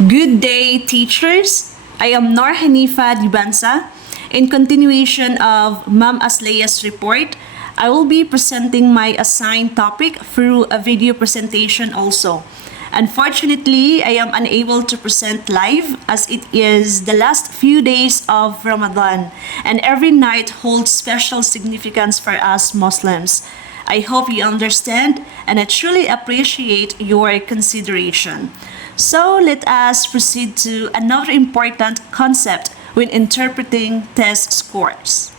Good day, teachers. I am Nor Hanifa Dibansa. In continuation of Ma'am Aslea's report, I will be presenting my assigned topic through a video presentation also. Unfortunately, I am unable to present live as it is the last few days of Ramadan and every night holds special significance for us Muslims. I hope you understand and I truly appreciate your consideration. So let us proceed to another important concept when interpreting test scores.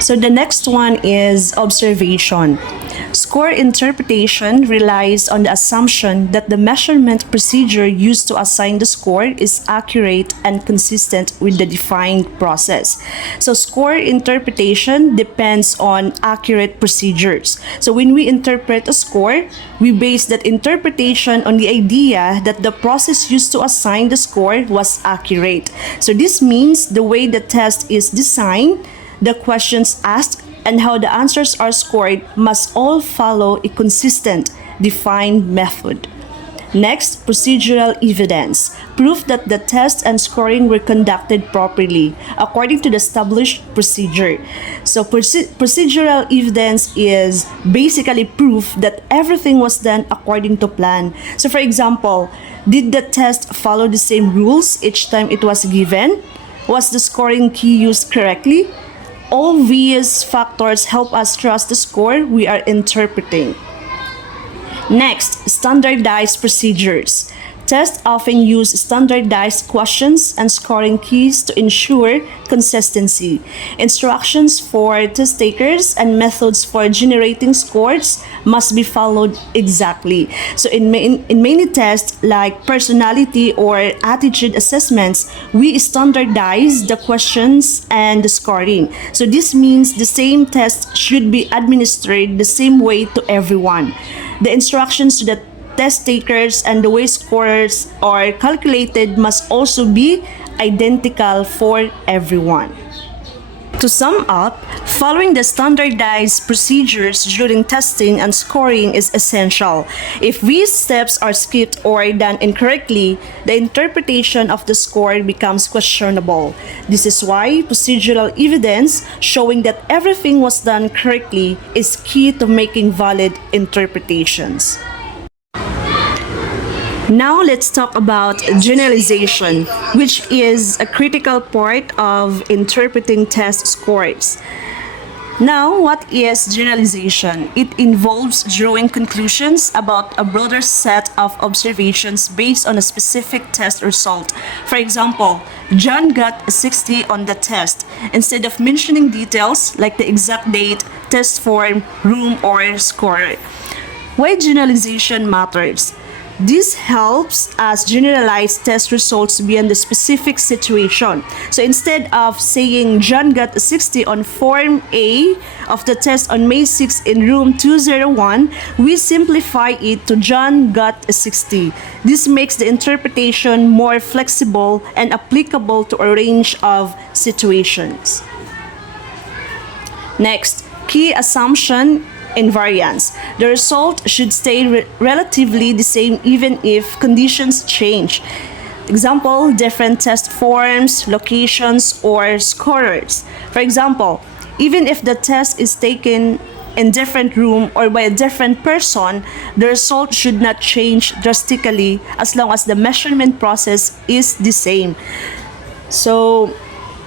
So the next one is observation. Score interpretation relies on the assumption that the measurement procedure used to assign the score is accurate and consistent with the defined process. So score interpretation depends on accurate procedures. So when we interpret a score, we base that interpretation on the idea that the process used to assign the score was accurate. So this means the way the test is designed, the questions asked, and how the answers are scored must all follow a consistent, defined method. Next, procedural evidence. Proof that the test and scoring were conducted properly according to the established procedure. So procedural evidence is basically proof that everything was done according to plan. So for example, did the test follow the same rules each time it was given? Was the scoring key used correctly? All these factors help us trust the score we are interpreting. Next, standardized procedures. Tests often use standardized questions and scoring keys to ensure consistency. Instructions for test takers and methods for generating scores must be followed exactly. So in many tests like personality or attitude assessments, we standardize the questions and the scoring. So this means the same test should be administered the same way to everyone. The instructions to the test takers and the way scores are calculated must also be identical for everyone. To sum up, following the standardized procedures during testing and scoring is essential. If these steps are skipped or done incorrectly, the interpretation of the score becomes questionable. This is why procedural evidence showing that everything was done correctly is key to making valid interpretations. Now let's talk about generalization, which is a critical part of interpreting test scores. Now, what is generalization? It involves drawing conclusions about a broader set of observations based on a specific test result. For example, John got a 60 on the test. Instead of mentioning details like the exact date, test form, room, or score. Why generalization matters? This helps us generalize test results beyond the specific situation. So instead of saying John got a 60 on Form A of the test on May 6 in room 201, we simplify it to John got a 60. This makes the interpretation more flexible and applicable to a range of situations. Next, key assumption invariance. The result should stay relatively the same even if conditions change. Example, different test forms, locations, or scorers. For example, even if the test is taken in different room or by a different person, the result should not change drastically as long as the measurement process is the same. So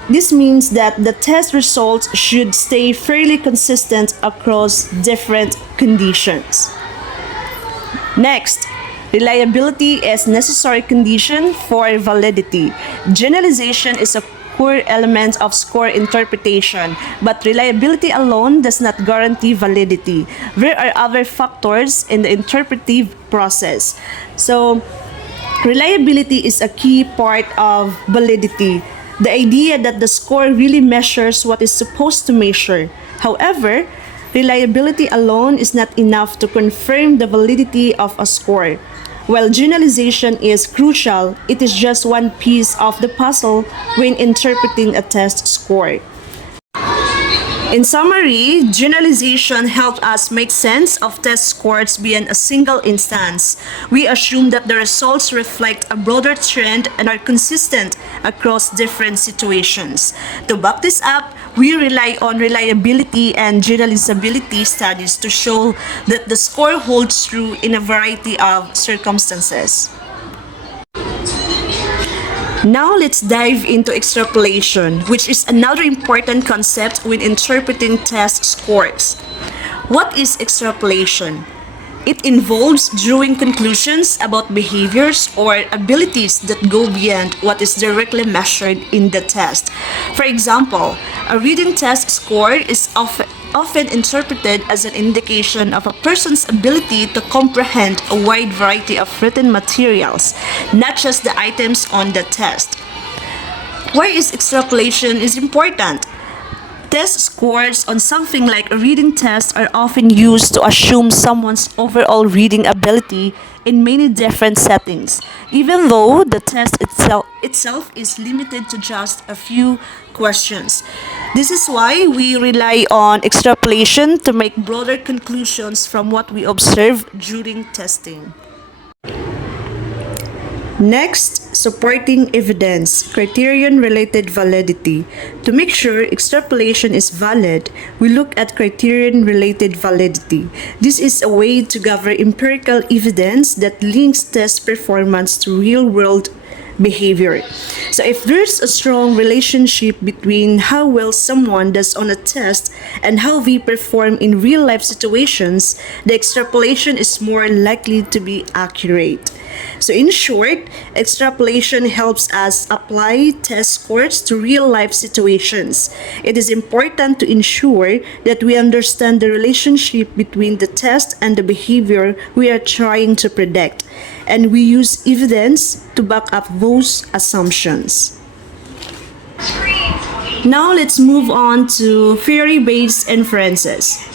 this means that the test results should stay fairly consistent across different conditions. Next, reliability is necessary condition for validity. Generalization is a core element of score interpretation, but reliability alone does not guarantee validity. There are other factors in the interpretive process. So, reliability is a key part of validity. The idea that the score really measures what is supposed to measure. However, reliability alone is not enough to confirm the validity of a score. While generalization is crucial, it is just one piece of the puzzle when interpreting a test score. In summary, generalization helps us make sense of test scores beyond a single instance. We assume that the results reflect a broader trend and are consistent across different situations. To back this up, we rely on reliability and generalizability studies to show that the score holds true in a variety of circumstances. Now let's dive into extrapolation, which is another important concept when interpreting test scores. What is extrapolation? It involves drawing conclusions about behaviors or abilities that go beyond what is directly measured in the test. For example, a reading test score is often interpreted as an indication of a person's ability to comprehend a wide variety of written materials, not just the items on the test. Why is extrapolation is important? Test scores on something like a reading test are often used to assume someone's overall reading ability in many different settings, even though the test itself is limited to just a few questions. This is why we rely on extrapolation to make broader conclusions from what we observe during testing. Next, supporting evidence, criterion-related validity. To make sure extrapolation is valid, we look at criterion-related validity. This is a way to gather empirical evidence that links test performance to real-world behavior. So if there's a strong relationship between how well someone does on a test and how they perform in real-life situations, the extrapolation is more likely to be accurate. So in short, extrapolation helps us apply test scores to real-life situations. It is important to ensure that we understand the relationship between the test and the behavior we are trying to predict, and we use evidence to back up those assumptions. Now let's move on to theory-based inferences.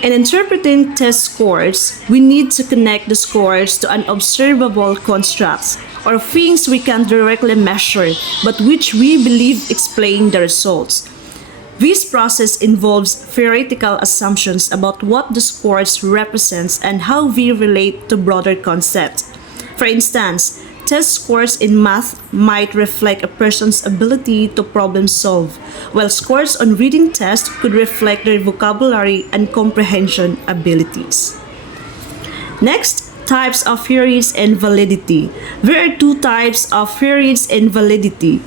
In interpreting test scores, we need to connect the scores to unobservable constructs or things we can't directly measure but which we believe explain the results. This process involves theoretical assumptions about what the scores represents and how they relate to broader concepts. For instance, test scores in math might reflect a person's ability to problem solve, while scores on reading tests could reflect their vocabulary and comprehension abilities. Next, types of theories and validity. There are two types of theories and validity.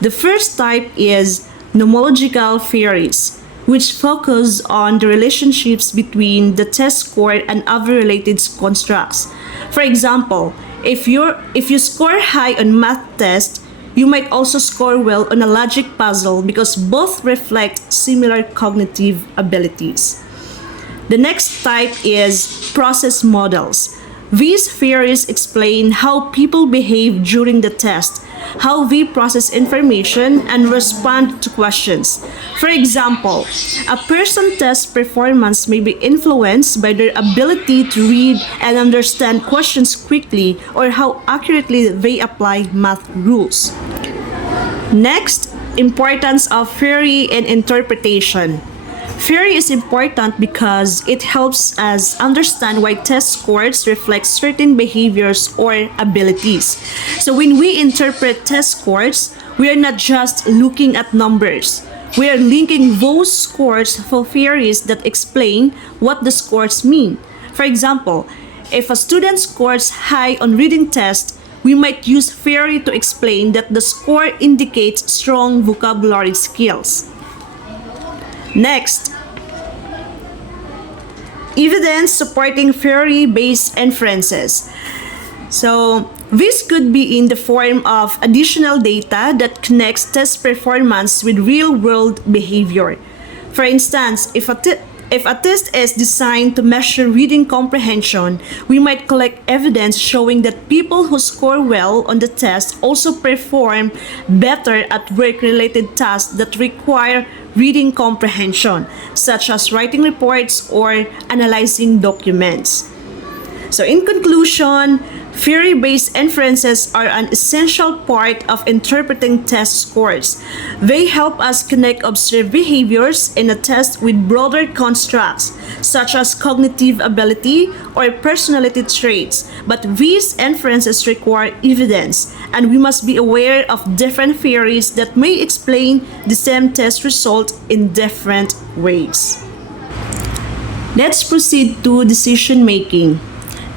The first type is nomological theories, which focus on the relationships between the test score and other related constructs. For example, if you score high on math test, you might also score well on a logic puzzle because both reflect similar cognitive abilities. The next type is process models. These theories explain how people behave during the test, how they process information, and respond to questions. For example, a person's test performance may be influenced by their ability to read and understand questions quickly or how accurately they apply math rules. Next, importance of theory and interpretation. Theory is important because it helps us understand why test scores reflect certain behaviors or abilities. So when we interpret test scores, we are not just looking at numbers. We are linking those scores to theories that explain what the scores mean. For example, if a student scores high on reading test, we might use theory to explain that the score indicates strong vocabulary skills. Next, evidence supporting theory-based inferences. So, this could be in the form of additional data that connects test performance with real-world behavior. For instance, if a test is designed to measure reading comprehension, we might collect evidence showing that people who score well on the test also perform better at work-related tasks that require reading comprehension, such as writing reports or analyzing documents. So in conclusion, theory-based inferences are an essential part of interpreting test scores. They help us connect observed behaviors in a test with broader constructs, such as cognitive ability or personality traits. But these inferences require evidence, and we must be aware of different theories that may explain the same test result in different ways. Let's proceed to decision making.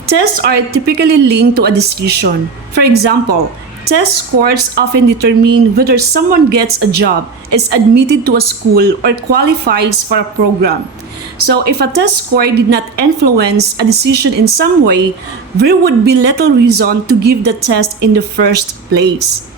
Tests are typically linked to a decision. For example, test scores often determine whether someone gets a job, is admitted to a school, or qualifies for a program. So if a test score did not influence a decision in some way, there would be little reason to give the test in the first place.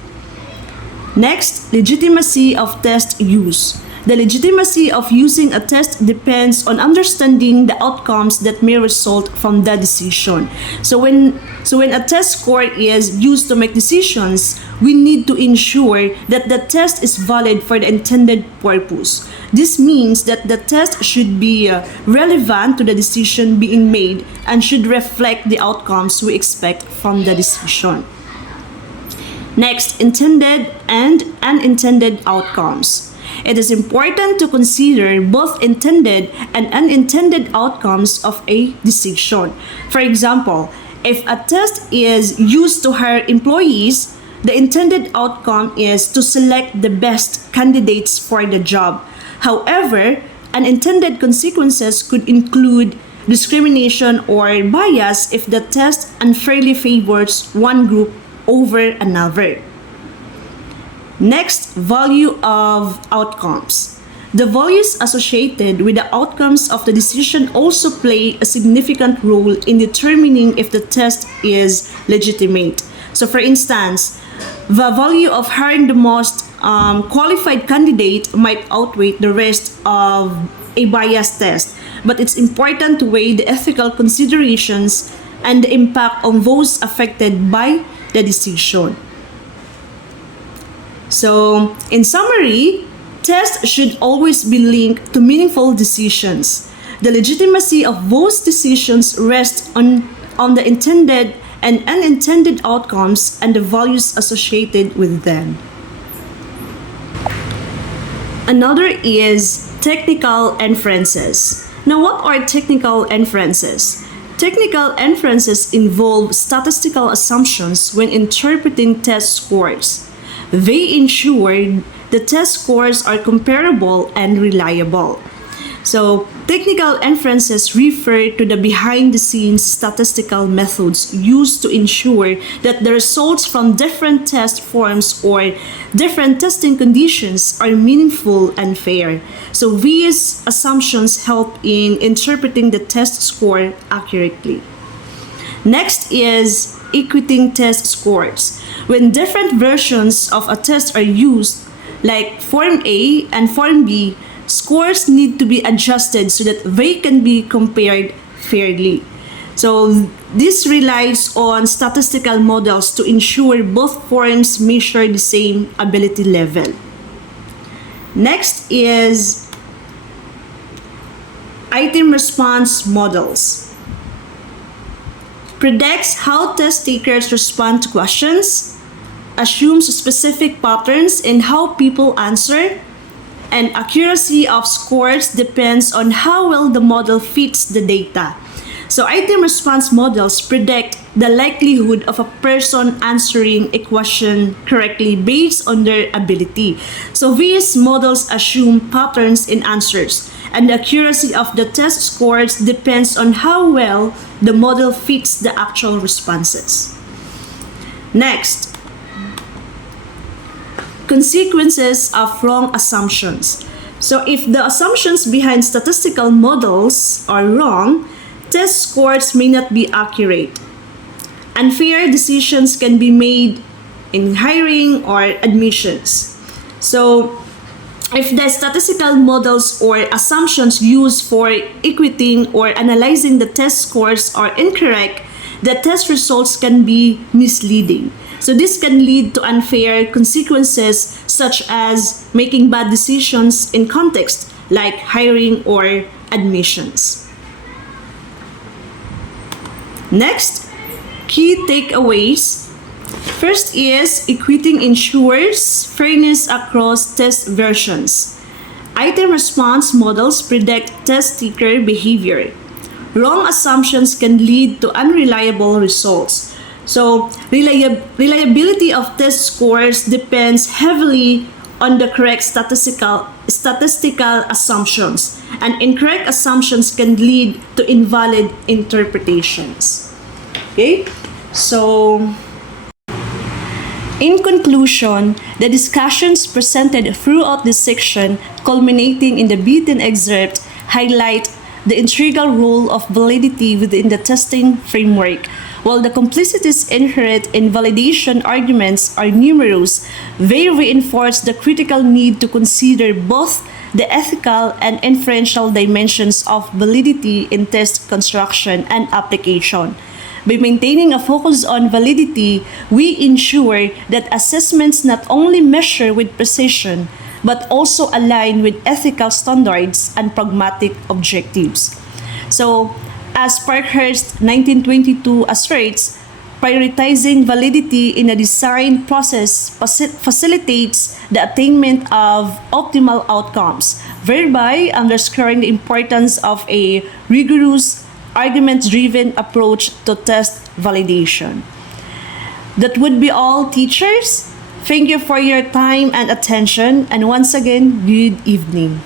Next, legitimacy of test use. The legitimacy of using a test depends on understanding the outcomes that may result from the decision. So when a test score is used to make decisions, we need to ensure that the test is valid for the intended purpose. This means that the test should be relevant to the decision being made and should reflect the outcomes we expect from the decision. Next, intended and unintended outcomes. It is important to consider both intended and unintended outcomes of a decision. For example, if a test is used to hire employees, the intended outcome is to select the best candidates for the job. However, unintended consequences could include discrimination or bias if the test unfairly favors one group over another. Next, value of outcomes. The values associated with the outcomes of the decision also play a significant role in determining if the test is legitimate. So for instance, the value of hiring the most qualified candidate might outweigh the rest of a biased test, but it's important to weigh the ethical considerations and the impact on those affected by the decision. So, in summary, tests should always be linked to meaningful decisions. The legitimacy of those decisions rests on the intended and unintended outcomes and the values associated with them. Another is technical inferences. Now, what are technical inferences? Technical inferences involve statistical assumptions when interpreting test scores. They ensure the test scores are comparable and reliable. So, technical inferences refer to the behind-the-scenes statistical methods used to ensure that the results from different test forms or different testing conditions are meaningful and fair. So, these assumptions help in interpreting the test score accurately. Next is equating test scores. When different versions of a test are used, like Form A and Form B, scores need to be adjusted so that they can be compared fairly. So this relies on statistical models to ensure both forms measure the same ability level. Next is item response models. Predicts how test takers respond to questions, assumes specific patterns in how people answer, and accuracy of scores depends on how well the model fits the data. So item response models predict the likelihood of a person answering a question correctly based on their ability. So these models assume patterns in answers, and the accuracy of the test scores depends on how well the model fits the actual responses. Next, consequences of wrong assumptions. So if the assumptions behind statistical models are wrong, test scores may not be accurate. Unfair decisions can be made in hiring or admissions. So if the statistical models or assumptions used for equating or analyzing the test scores are incorrect, the test results can be misleading. So this can lead to unfair consequences such as making bad decisions in context like hiring or admissions. Next, key takeaways. First is equating ensures fairness across test versions. Item response models predict test taker behavior. Wrong assumptions can lead to unreliable results. So, reliability of test scores depends heavily on the correct statistical assumptions, and incorrect assumptions can lead to invalid interpretations. Okay? So, in conclusion, the discussions presented throughout this section, culminating in the beaten excerpt, highlight the integral role of validity within the testing framework. While the complexities inherent in validation arguments are numerous, they reinforce the critical need to consider both the ethical and inferential dimensions of validity in test construction and application. By maintaining a focus on validity, we ensure that assessments not only measure with precision, but also align with ethical standards and pragmatic objectives. So, as Parkhurst 1922 asserts, prioritizing validity in a design process facilitates the attainment of optimal outcomes, thereby underscoring the importance of a rigorous, argument-driven approach to test validation. That would be all, teachers. Thank you for your time and attention, and once again, good evening.